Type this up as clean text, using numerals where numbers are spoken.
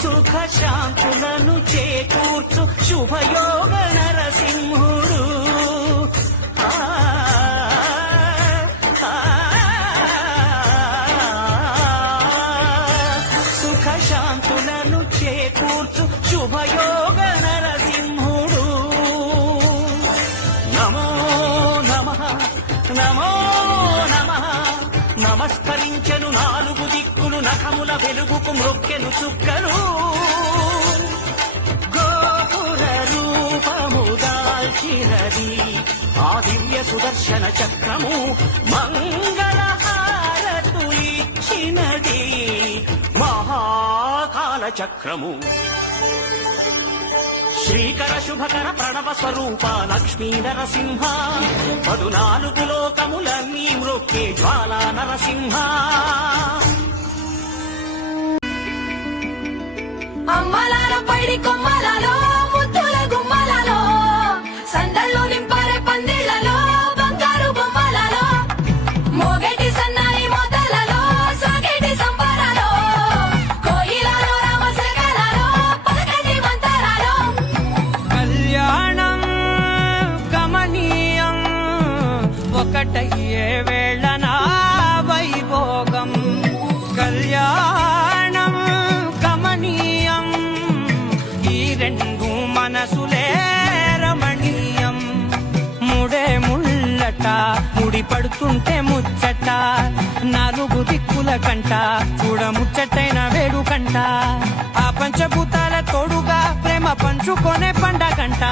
సుఖ శాంతులను చేకూర్చు శుభయోగ నరసింహుడు. సుఖ శాంతులను చేకూర్చు శుభయోగ నరసింహుడు. నమో నమః నమో నమః. నమస్కరించెను నాలుగు దిక్కులు, నఖముల వెలుగుకు మ్రొక్కెను చుక్కలు. గోపుర రూపము దాల్చినది ఆ దివ్య సుదర్శన చక్రము, మంగళహారతులిచ్చినది మహాకాల చక్రము. శ్రీకర శుభకర ప్రణవ స్వరూప లక్ష్మీ నరసింహ, 14 లోకములన్నీ మ్రొక్కే జ్వాలా నరసింహ. అమ్మలాలో పైడి కొమ్మలలో ముద్దుల గుమ్మలలో, సందళ్ళు నింపారే పందిళ్లలో బంగారు బొమ్మలలో, మోగేటి సన్నాయి మోతలలో సాగేటి సంబరాలో, కోయిలలో రామశకలలో పలకటి మంతరాలో. కళ్యాణం గమనీయం ఒకటయ్యే వేళనా వైభోగం. కళ్యాణం గమనీయం ఈ రెండు మనసులే రమణీయం. ముడే ముళ్ళట ముడి పడుతుంటే ముచ్చట, 4 దిక్కుల కంట చూడ ముచ్చటైన వేడుకంట. ఆ పంచభూతాల తోడుగా ప్రేమ పంచుకొనే పండగంట.